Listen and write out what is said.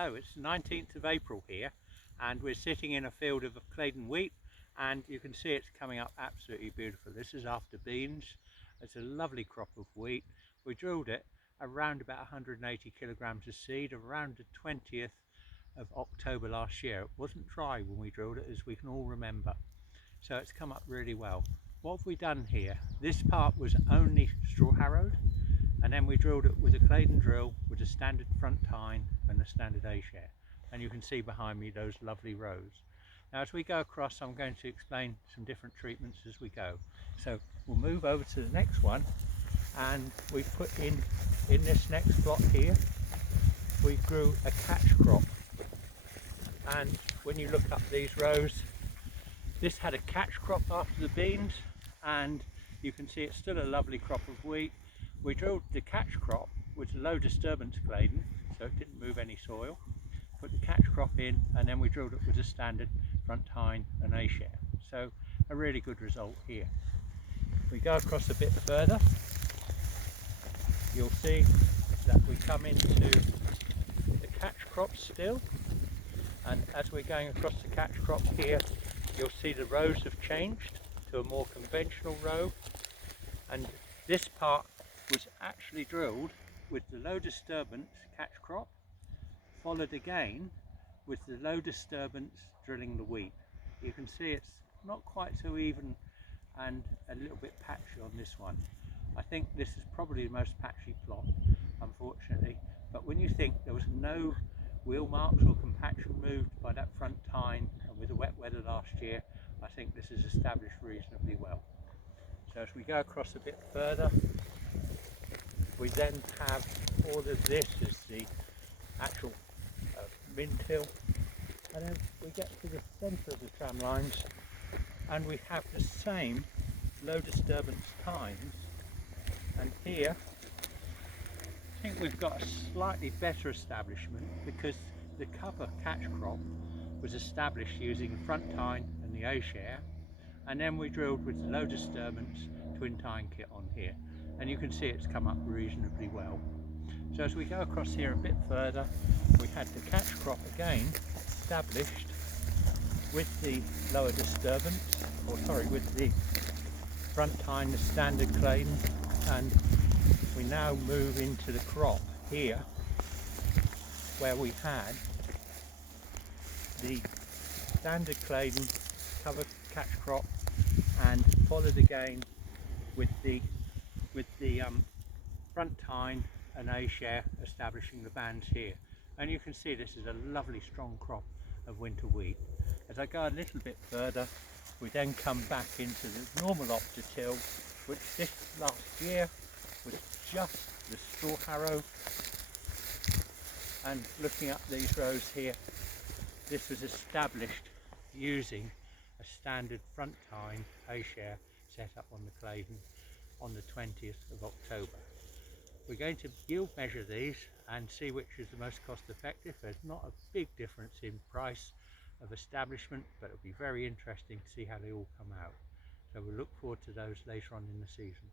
Hello, it's the 19th of April here and we're sitting in a field of Claydon wheat and you can see it's coming up absolutely beautiful. This is after beans. It's a lovely crop of wheat. We drilled it around about 180 kilograms of seed around the 20th of October last year. It wasn't dry when we drilled it, as we can all remember. So it's come up really well. What have we done here? This part was only straw harrowed, and then we drilled it with a Claydon drill with a standard front tine and a standard A-share, and you can see behind me those lovely rows. Now as we go across, I'm going to explain some different treatments as we go. So we'll move over to the next one, and we put in this next plot here we grew a catch crop, and when you look up these rows, this had a catch crop after the beans, and you can see it's still a lovely crop of wheat. We drilled the catch crop with low disturbance Claydon, so it didn't move any soil. Put the catch crop in, and then we drilled it with a standard front tine and A-share. So a really good result here. We go across a bit further, you'll see that we come into the catch crop still, and as we're going across the catch crop here, you'll see the rows have changed to a more conventional row, and this part was actually drilled with the low disturbance catch crop, followed again with the low disturbance drilling the wheat. You can see it's not quite so even and a little bit patchy on this one. I think this is probably the most patchy plot, unfortunately, but when you think there was no wheel marks or compaction moved by that front tine, and with the wet weather last year, I think this is established reasonably well. So as we go across a bit further, we then have all of this as the actual mint hill, and then we get to the centre of the tram lines and we have the same low disturbance tines, and here I think we've got a slightly better establishment because the cover catch crop was established using the front tine and the A-share, and then we drilled with the low disturbance twin tine kit on here, and you can see it's come up reasonably well. So as we go across here a bit further, we had the catch crop again established with the lower disturbance, or sorry, with the front tine, the standard Claydon, and we now move into the crop here where we had the standard Claydon cover catch crop and followed again with the front tine and A-share, establishing the bands here. And you can see this is a lovely strong crop of winter wheat. As I go a little bit further, we then come back into the normal optotill, which this last year was just the straw harrow. And looking up these rows here, this was established using a standard front tine A-share set up on the Claydon on the 20th of October. We're going to yield measure these and see which is the most cost effective. There's not a big difference in price of establishment, but it'll be very interesting to see how they all come out. So we'll look forward to those later on in the season.